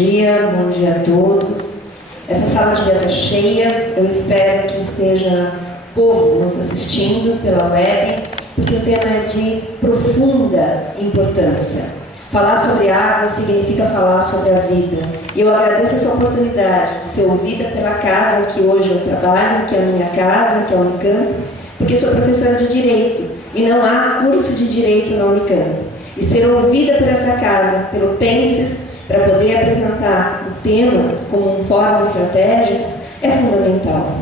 Bom dia a todos. Essa sala devia estar cheia, eu espero que esteja povo nos assistindo pela web, porque o tema é de profunda importância. Falar sobre água significa falar sobre a vida. E eu agradeço essa oportunidade de ser ouvida pela casa que hoje eu trabalho, que é a minha casa, que é a Unicamp, porque sou professora de Direito e não há curso de Direito na Unicamp. E ser ouvida por essa casa, pelo Penses, para poder apresentar o tema como um fórum estratégico, é fundamental.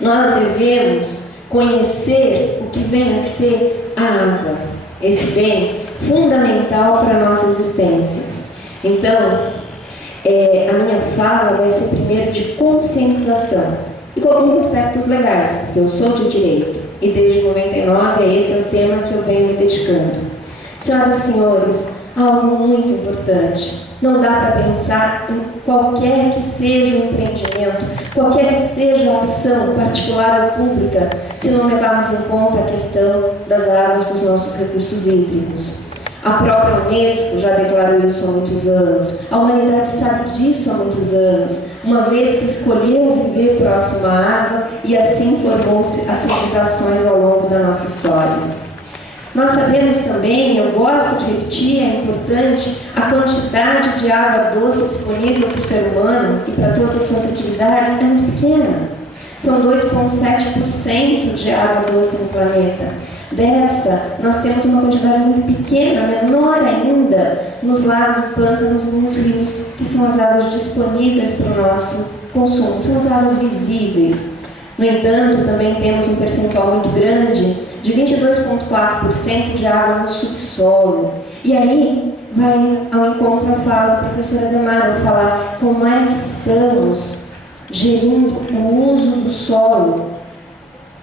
Nós devemos conhecer o que vem a ser a água, esse bem fundamental para a nossa existência. Então, a minha fala vai ser primeiro de conscientização, e com alguns aspectos legais, porque eu sou de Direito, e desde 99 esse é o tema que eu venho me dedicando. Senhoras e senhores, algo muito importante. Não dá para pensar em qualquer que seja o empreendimento, qualquer que seja a ação particular ou pública, se não levarmos em conta a questão das águas dos nossos recursos hídricos. A própria Unesco já declarou isso há muitos anos, a humanidade sabe disso há muitos anos, uma vez que escolheu viver próximo à água e assim formou-se as civilizações ao longo da nossa história. Nós sabemos também, eu gosto de repetir, é importante, a quantidade de água doce disponível para o ser humano e para todas as suas atividades é muito pequena. São 2,7% de água doce no planeta. Dessa, nós temos uma quantidade muito pequena, menor ainda, nos lagos, pântanos e nos rios, que são as águas disponíveis para o nosso consumo, são as águas visíveis. No entanto, também temos um percentual muito grande de 22,4% de água no subsolo. E aí vai ao encontro a fala da professora Ademar, vou falar como é que estamos gerindo o uso do solo,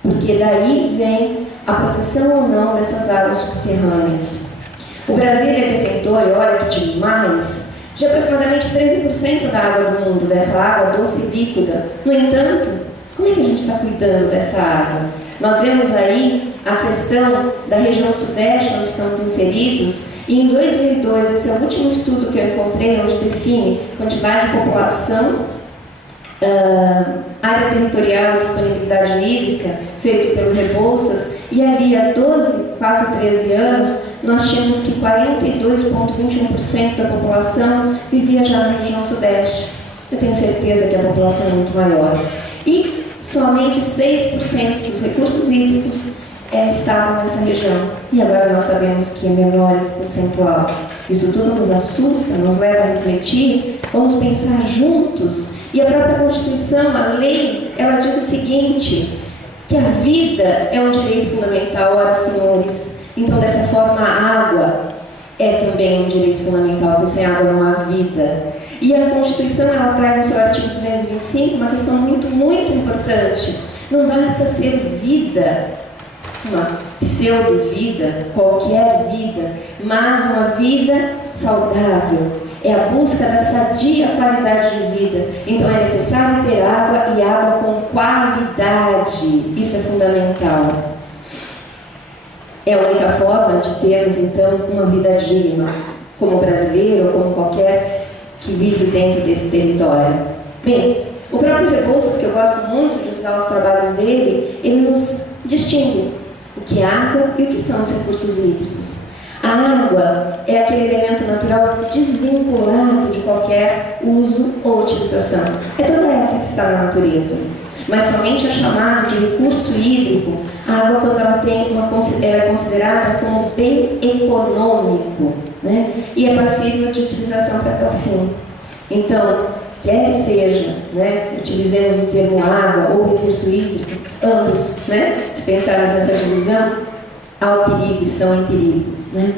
porque daí vem a proteção ou não dessas águas subterrâneas. O Brasil é detentor, olha que demais, de aproximadamente 13% da água do mundo, dessa água doce e líquida. No entanto, como é que a gente está cuidando dessa água? Nós vemos aí a questão da região sudeste, onde estamos inseridos, e em 2002, esse é o último estudo que eu encontrei, onde define quantidade de população, área territorial e disponibilidade hídrica, feito pelo Rebouças, e ali há 12, quase 13 anos, nós tínhamos que 42,21% da população vivia já na região sudeste. Eu tenho certeza que a população é muito maior. E somente 6% dos recursos hídricos estavam nessa região. E agora nós sabemos que é menor esse percentual. Isso tudo nos assusta, nos leva a refletir, vamos pensar juntos. E a própria Constituição, a lei, ela diz o seguinte, que a vida é um direito fundamental, ora senhores. Então, dessa forma, a água é também um direito fundamental, porque sem água não há vida. E a Constituição, ela traz no seu artigo 225 uma questão muito, muito importante. Não basta ser vida, uma pseudo-vida, qualquer vida, mas uma vida saudável. É a busca da sadia qualidade de vida. Então é necessário ter água e água com qualidade. Isso é fundamental. É a única forma de termos, então, uma vida digna, como brasileiro ou como qualquer que vive dentro desse território. Bem, o próprio Rebouças, que eu gosto muito de usar os trabalhos dele, ele nos distingue o que é água e o que são os recursos hídricos. A água é aquele elemento natural desvinculado de qualquer uso ou utilização. É toda essa que está na natureza. Mas somente é chamado de recurso hídrico a água quando ela é considerada como bem econômico, né? E é passível de utilização para tal fim. Então, quer que seja, né, utilizemos o termo água ou recurso hídrico, ambos, né, se pensarmos nessa divisão, há o perigo, estão em perigo. Né?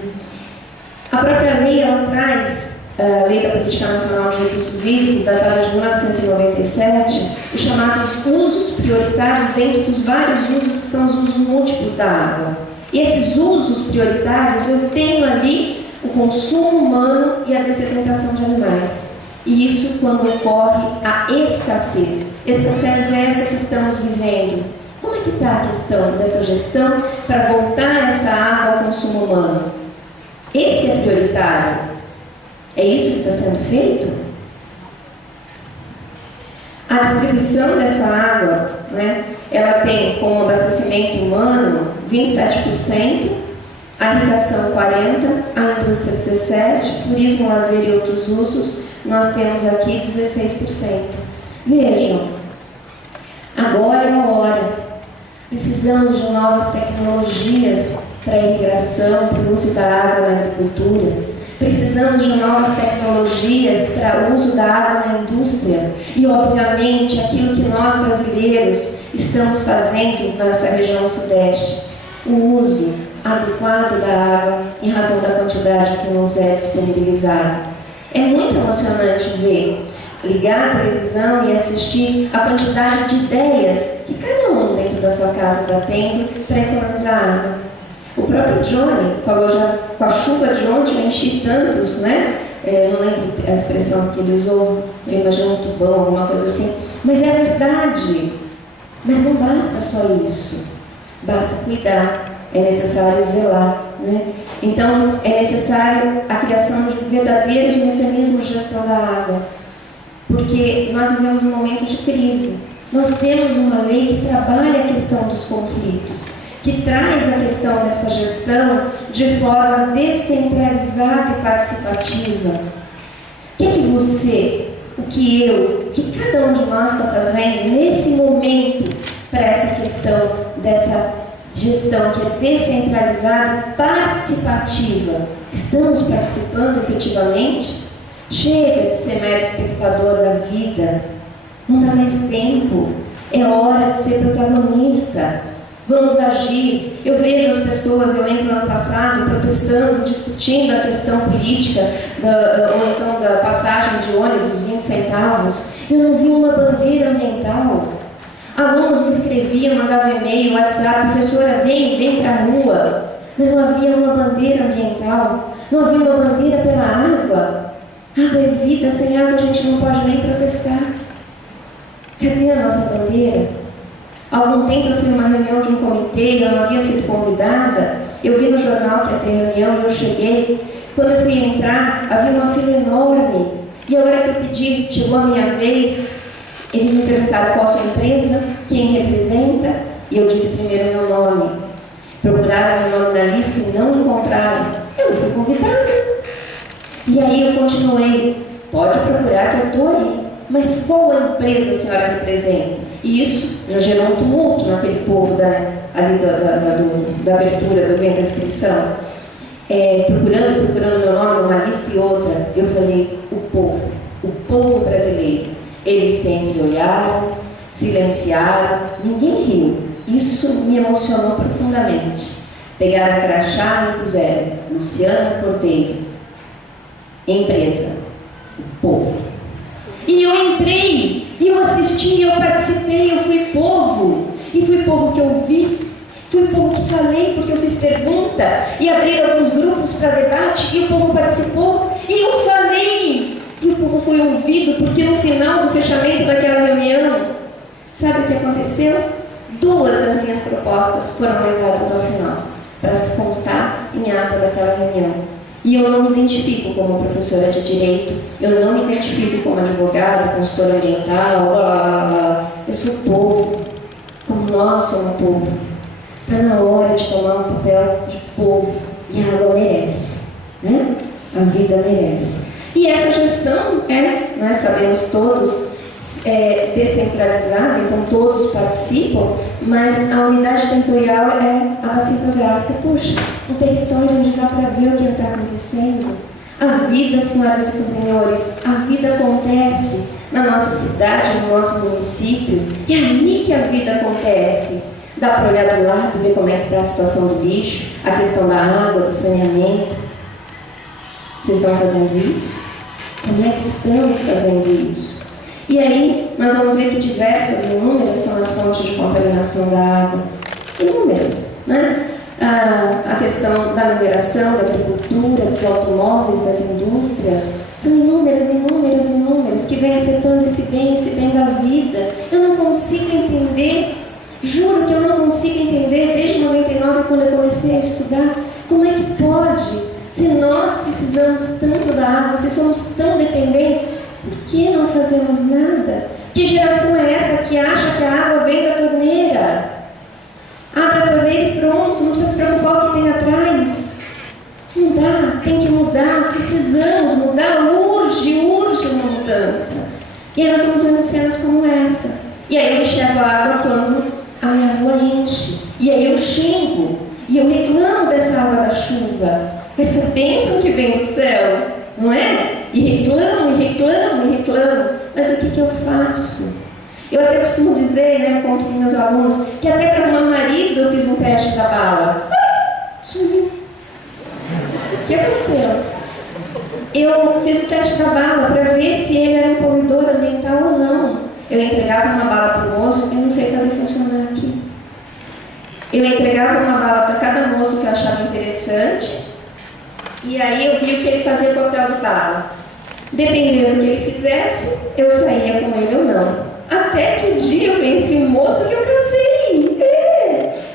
A própria lei, ela traz, a Lei da Política Nacional de Recursos Hídricos, datada de 1997, os chamados usos prioritários dentro dos vários usos que são os usos múltiplos da água. E esses usos prioritários, eu tenho ali o consumo humano e a dessedentação de animais. E isso quando ocorre a escassez. Escassez é essa que estamos vivendo. Como é que está a questão dessa gestão para voltar essa água ao consumo humano? Esse é prioritário. É isso que está sendo feito? A distribuição dessa água, né, ela tem como abastecimento humano 27%, a irrigação 40%, a indústria 17%, turismo, lazer e outros usos, nós temos aqui 16%. Vejam, agora é a hora. Precisamos de novas tecnologias para a irrigação, para o uso da água na agricultura. Precisamos de novas tecnologias para o uso da água na indústria. E, obviamente, aquilo que nós brasileiros estamos fazendo nessa região sudeste, o uso adequado da água em razão da quantidade que nos é disponibilizada. É muito emocionante ver, ligar a televisão e assistir a quantidade de ideias que cada um dentro da sua casa está tendo para economizar água. O próprio Johnny falou já, com a chuva de ontem eu enchi tantos, né? Não lembro a expressão que ele usou, eu imagino muito bom, alguma coisa assim. Mas é verdade. Mas não basta só isso. Basta cuidar, é necessário zelar, né? Então, é necessário a criação de verdadeiros mecanismos de gestão da água. Porque nós vivemos um momento de crise. Nós temos uma lei que trabalha a questão dos conflitos, que traz a questão dessa gestão de forma descentralizada e participativa. O que é que você, o que eu, o que cada um de nós está fazendo nesse momento para essa questão dessa gestão que é descentralizada e participativa? Estamos participando efetivamente? Chega de ser mero espectador da vida. Não dá mais tempo. É hora de ser protagonista. Vamos agir. Eu vejo as pessoas, eu lembro no ano passado, protestando, discutindo a questão política, ou então da passagem de ônibus, 20 centavos. Eu não vi uma bandeira ambiental. Alunos me escreviam, mandavam e-mail, WhatsApp, professora, vem para a rua. Mas não havia uma bandeira ambiental, não havia uma bandeira pela água. Água é vida, sem água a gente não pode nem protestar. Cadê a nossa bandeira? Há algum tempo eu fui numa reunião de um comitê, eu não havia sido convidada, eu vi no jornal que ia ter reunião e eu cheguei. Quando eu fui entrar, havia uma fila enorme. E a hora que eu pedi, chegou a minha vez, eles me perguntaram qual a sua empresa, quem representa, e eu disse primeiro meu nome. Procuraram meu nome na lista e não encontraram. Eu não fui convidada. E aí eu continuei, pode procurar que eu estou aí. Mas qual a empresa a senhora representa? E isso já gerou um tumulto naquele povo ali da abertura, do evento da inscrição. Procurando meu nome numa lista e outra, eu falei, o povo brasileiro. Eles sempre olharam, silenciaram, ninguém riu. Isso me emocionou profundamente. Pegaram a crachá e puseram Luciano Cordeiro, empresa, o povo. E eu entrei, e eu assisti, eu participei, eu fui povo. E fui povo que ouvi, fui povo que falei, porque eu fiz pergunta, e abri alguns grupos para debate, e o povo participou, e eu falei. E o povo foi ouvido, porque no final do fechamento daquela reunião, sabe o que aconteceu? 2 das minhas propostas foram levadas ao final, para constar em ata daquela reunião. E eu não me identifico como professora de direito, eu não me identifico como advogada, consultora ambiental, eu sou povo, como nós somos povo. Está na hora de tomar um papel de povo, e a água merece, né? A vida merece. E essa gestão nós sabemos todos, descentralizada, então todos participam, mas a unidade territorial é a bacia hidrográfica. Puxa, um território onde dá para ver o que está acontecendo. A vida, senhoras e senhores, a vida acontece na nossa cidade, no nosso município. É ali que a vida acontece. Dá para olhar do lado, ver como é que está a situação do lixo, a questão da água, do saneamento. Vocês estão fazendo isso? Como é que estamos fazendo isso? E aí, nós vamos ver que diversas, inúmeras são as fontes de contaminação da água. Inúmeras, né? A questão da mineração, da agricultura, dos automóveis, das indústrias, são inúmeras, que vêm afetando esse bem da vida. Eu não consigo entender, juro que eu não consigo entender, desde 99, quando eu comecei a estudar, como é que pode Se nós precisamos tanto da água, se somos tão dependentes, por que não fazemos nada? Que geração é essa que acha que a água vem da torneira? Abre a torneira e pronto, não precisa se preocupar com o que tem atrás. Não dá, tem que mudar, precisamos mudar, urge uma mudança. E aí nós vamos vendo cenas como essa. E aí eu enxergo a água quando a minha rua enche. E aí eu xingo, e eu reclamo dessa água da chuva, essa bênção que vem do céu, não é? E reclamo. Mas o que eu faço? Eu até costumo dizer, né, conto para meus alunos, que até para arrumar marido eu fiz um teste da bala. Sumiu. O que aconteceu? Eu fiz o teste da bala para ver se ele era um poluidor ambiental ou não. Eu entregava uma bala para o moço, eu não sei fazer funcionar aqui. Eu entregava uma bala para cada moço que eu achava interessante, e aí eu via que ele fazia o papel de bala. Dependendo do que ele fizesse, eu saía com ele ou não. Até que um dia eu conheci um moço que eu casei.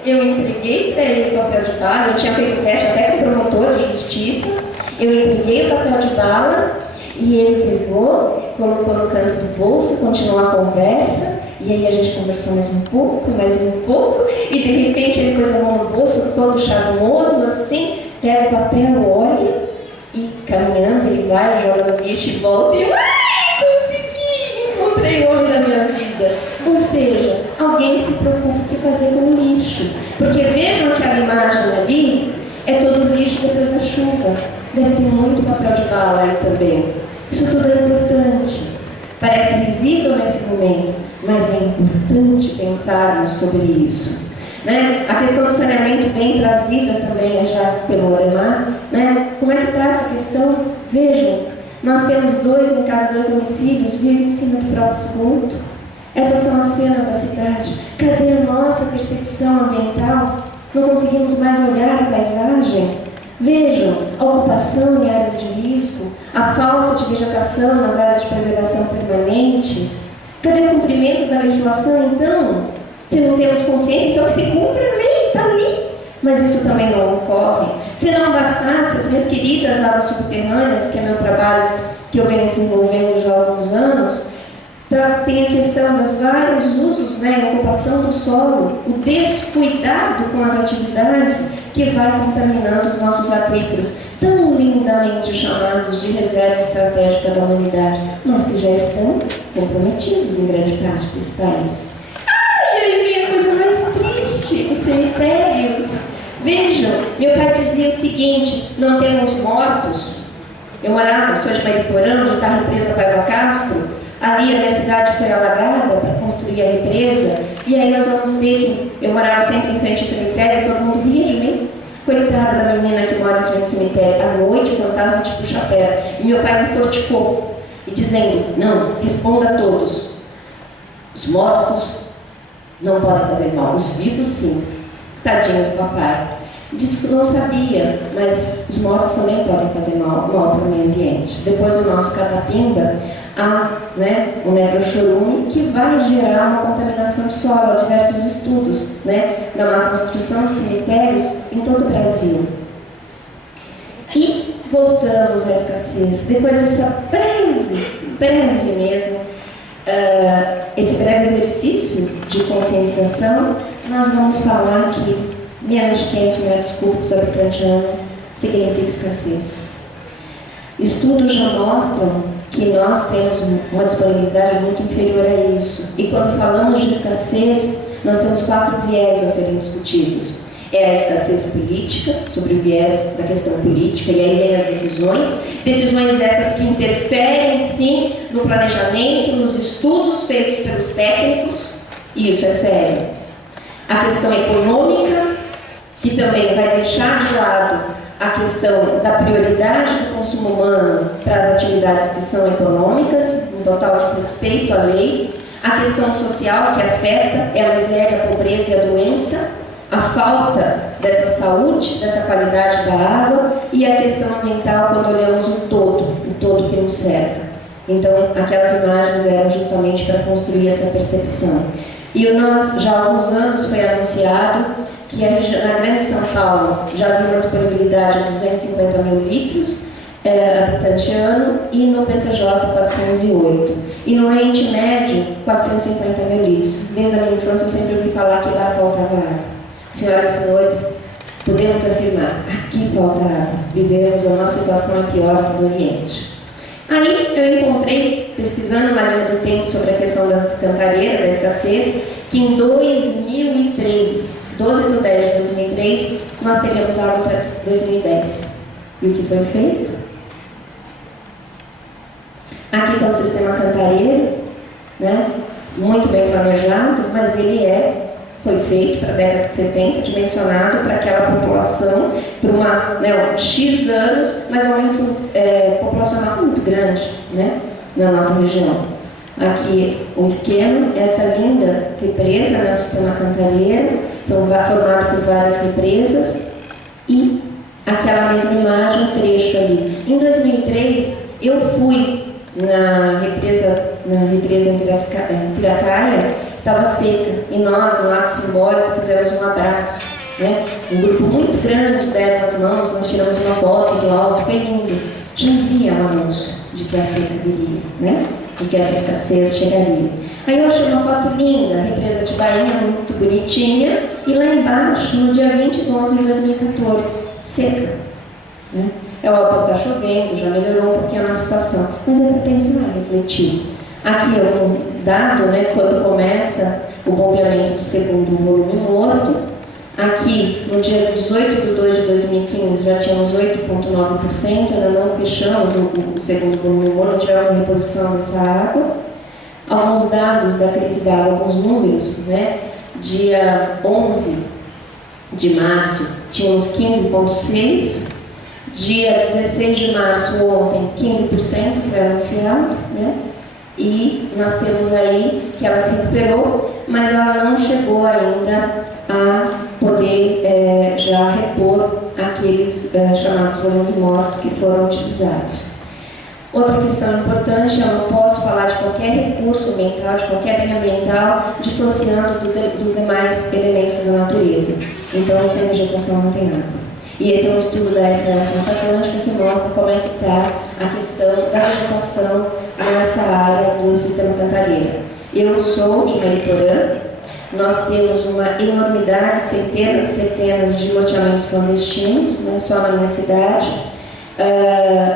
Eu entreguei para ele o papel de bala, eu tinha feito teste até com o promotor de justiça. Eu entreguei o papel de bala e ele pegou, colocou no canto do bolso, continuou a conversa. E aí a gente conversou mais um pouco, e de repente ele pôs a mão no bolso, todo charmoso assim, pega o papel, olha, e caminhando ele vai, joga no lixo e volta, e eu, consegui, encontrei o homem da minha vida. Ou seja, alguém se preocupa com o que fazer com o lixo, porque vejam aquela imagem ali, é todo o lixo depois da chuva, deve ter muito papel de bala aí também. Isso tudo é importante, parece visível nesse momento, mas é importante pensarmos sobre isso. Né? A questão do saneamento bem trazida também já pelo Alemar. Né? Como é que está essa questão? Vejam, nós temos 2 em cada 2 homicídios vivem em cima do próprio esgoto. Essas são as cenas da cidade. Cadê a nossa percepção ambiental? Não conseguimos mais olhar a paisagem? Vejam, a ocupação em áreas de risco, a falta de vegetação nas áreas de preservação permanente. Cadê o cumprimento da legislação, então? Se não temos consciência, então que se cumpra a lei, está ali. Mas isso também não ocorre. Se não bastasse, as minhas queridas águas subterrâneas, que é meu trabalho que eu venho desenvolvendo já há alguns anos, tem a questão dos vários usos, né, a ocupação do solo, o descuidado com as atividades que vai contaminando os nossos aquíferos, tão lindamente chamados de reserva estratégica da humanidade, mas que já estão comprometidos em grande parte desse país. E aí vem a coisa mais triste, os cemitérios. Vejam, meu pai dizia o seguinte, não temos mortos. Eu morava, sou de Mariporã, onde está a represa Paiva Castro. Ali a minha cidade foi alagada para construir a represa, e aí nós vamos ter que... Eu morava sempre em frente ao cemitério, todo mundo ria de mim. Coitada da menina que mora em frente ao cemitério, à noite o fantasma te puxa a perna. E meu pai me forticou, e dizendo, não, responda a todos. Os mortos não podem fazer mal, os vivos sim. Tadinho do papai. Disse que não sabia, mas os mortos também podem fazer mal para o meio ambiente. Depois do nosso catapimba, há, né, o necrochorume, que vai gerar uma contaminação de solo. Há diversos estudos, né, da má construção de cemitérios em todo o Brasil. E voltamos à escassez. Depois dessa breve mesmo, esse breve exercício de conscientização, nós vamos falar que menos de 500 metros cúbicos habitante ano significa escassez. Estudos já mostram que nós temos uma disponibilidade muito inferior a isso. E quando falamos de escassez, nós temos 4 viés a serem discutidos. É a escassez política, sobre o viés da questão política, e aí vem as decisões essas que interferem, sim, no planejamento, nos estudos feitos pelos técnicos, e isso é sério. A questão econômica, que também vai deixar de lado a questão da prioridade do consumo humano para as atividades que são econômicas, um total desrespeito à lei, a questão social que afeta é a miséria, a pobreza e a doença, a falta dessa saúde, dessa qualidade da água e a questão ambiental quando olhamos o todo que nos cerca. Então, aquelas imagens eram justamente para construir essa percepção. E nós, já há alguns anos, foi anunciado que na Grande São Paulo já havia uma disponibilidade de 250 mil litros habitante ano, e no PCJ 408. E no Oriente Médio, 450 mil litros. Desde a minha infância eu sempre ouvi falar que lá faltava água. Senhoras e senhores, podemos afirmar, aqui falta água. Vivemos uma situação pior que no Oriente. Aí eu encontrei, pesquisando uma linha do tempo sobre a questão da cantareira, da escassez, que em 2003, 12 de 10 de 2003, nós teríamos água em 2010. E o que foi feito? Aqui está o sistema cantareiro, né? Muito bem planejado, mas ele foi feito para a década de 70, dimensionado para aquela população, por X anos, mas um aumento populacional muito grande, né? Na nossa região. Aqui o esquema, essa linda represa, né? O sistema cantareiro, são formados por várias represas, e aquela mesma imagem, um trecho ali. Em 2003, eu fui na represa em Piracaia, estava seca, e nós, no ato simbólico, fizemos um abraço, né? Um grupo muito grande deram as mãos, nós tiramos uma foto do alto, foi lindo. Já havia um anúncio de que a seca viria, né? E que essa escassez chegaria. Aí eu achei uma foto linda, a represa de Bainha, muito bonitinha, e lá embaixo, no dia 20 de 11 de 2014, seca, né? É óbvio que está chovendo, já melhorou um pouquinho a nossa situação, mas é para pensar, refletir. Aqui é um dado, né, quando começa o bombeamento do segundo volume morto. Aqui, no dia 18 de 2 de 2015, já tínhamos 8,9%, ainda não fechamos o segundo volume morto, não tivemos a reposição dessa água. Alguns dados da crise da água, alguns números, né? Dia 11 de março, tínhamos 15,6%. Dia 16 de março, ontem, 15% que foi anunciado, né? E nós temos aí que ela se recuperou, mas ela não chegou ainda a poder já repor aqueles chamados volumes mortos que foram utilizados. Outra questão importante, eu não posso falar de qualquer recurso ambiental, de qualquer bem ambiental, dissociando dos demais elementos da natureza. Então, sem vegetação não tem água. E esse é um estudo da SOS Mata Atlântica que mostra como é que está a questão da vegetação nessa área do sistema cantareira. Eu sou de Mariporã, nós temos uma enormidade, centenas e centenas de loteamentos clandestinos, não é só na minha cidade.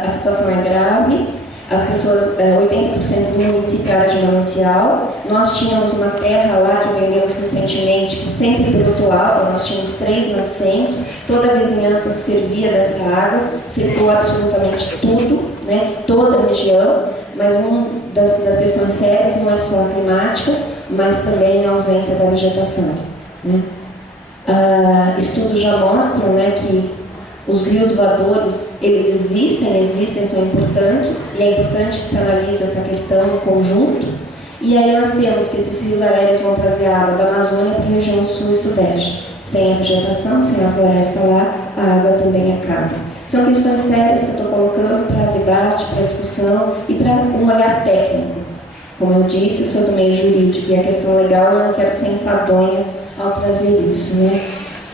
A situação é grave, as pessoas, 80% do município é área de manancial. Nós tínhamos uma terra lá que vendemos recentemente, que sempre brotou água, nós tínhamos 3 nascentes, toda a vizinhança se servia dessa água, secou absolutamente tudo, né? Toda a região, mas uma das questões sérias não é só a climática, mas também a ausência da vegetação, né? Estudos já mostram, né, que os rios voadores, eles existem, são importantes, e é importante que se analise essa questão em conjunto. E aí nós temos que esses rios aéreos vão trazer água da Amazônia para a região sul e sudeste. Sem a vegetação, sem a floresta lá, a água também acaba. São questões sérias que eu estou colocando para debate, para discussão e para um olhar técnico. Como eu disse, eu sou do meio jurídico e a questão legal eu não quero ser enfadonha ao trazer isso, né?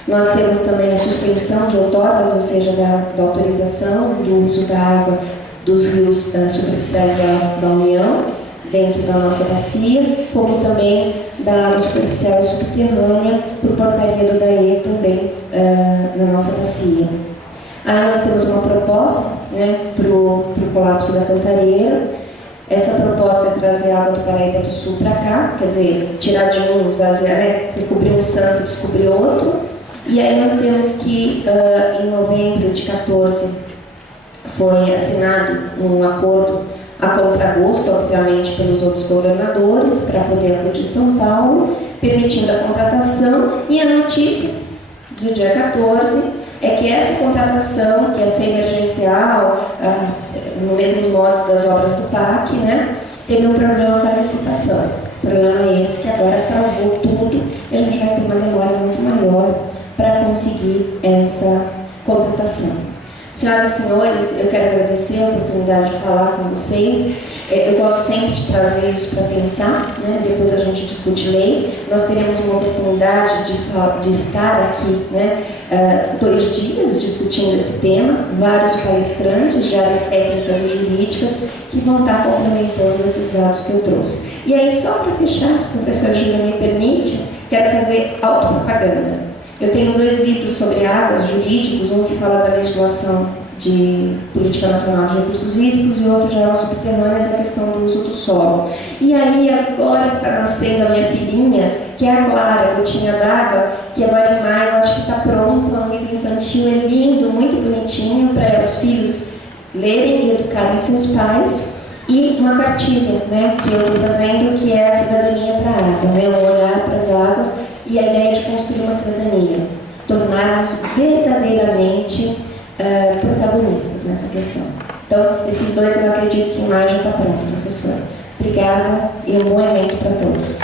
Nós temos também a suspensão de outorgas, ou seja, da autorização do uso da água dos rios superficiais da União, dentro da nossa bacia, como também da água superficial e subterrânea, por portaria do DAE também na nossa bacia. Aí nós temos uma proposta, né, para o colapso da cantareira. Essa proposta é trazer água do Paraíba do Sul para cá, quer dizer, tirar de um, esvaziar, né, você cobrir um santo e descobrir outro. E aí nós temos que, em novembro de 14, foi assinado um acordo a contragosto, obviamente, pelos outros governadores, para poder acudir São Paulo, permitindo a contratação. E a notícia do dia 14 é que essa contratação, que ia ser emergencial, no mesmos modos das obras do PAC, né, teve um problema com a licitação. O problema é esse que agora travou tudo e a gente vai ter uma demora muito maior para conseguir essa contratação. Senhoras e senhores, eu quero agradecer a oportunidade de falar com vocês. Eu gosto sempre de trazer isso para pensar, né? Depois a gente discute lei. Nós teremos uma oportunidade de estar aqui, né? 2 dias discutindo esse tema, vários palestrantes de áreas técnicas e jurídicas que vão estar complementando esses dados que eu trouxe. E aí, só para fechar, se o professor Júlia me permite, quero fazer autopropaganda. Eu tenho 2 livros sobre águas jurídicos, um que fala da legislação de Política Nacional de Recursos Hídricos e outro já águas subterrâneas, a questão do uso do solo. E aí, agora que está nascendo a minha filhinha, que é a Clara, Gotinha d'Água, que agora em maio acho que está pronto, é um livro infantil, é lindo, muito bonitinho, para os filhos lerem e educarem seus pais, e uma cartilha, né, que eu estou fazendo, que é a cidadania para a água, né, um olhar para as águas e a ideia de construir uma cidadania, tornarmos verdadeiramente protagonistas nessa questão. Então, esses 2 eu acredito que em maio já está pronto, professor. Obrigada e um bom evento para todos.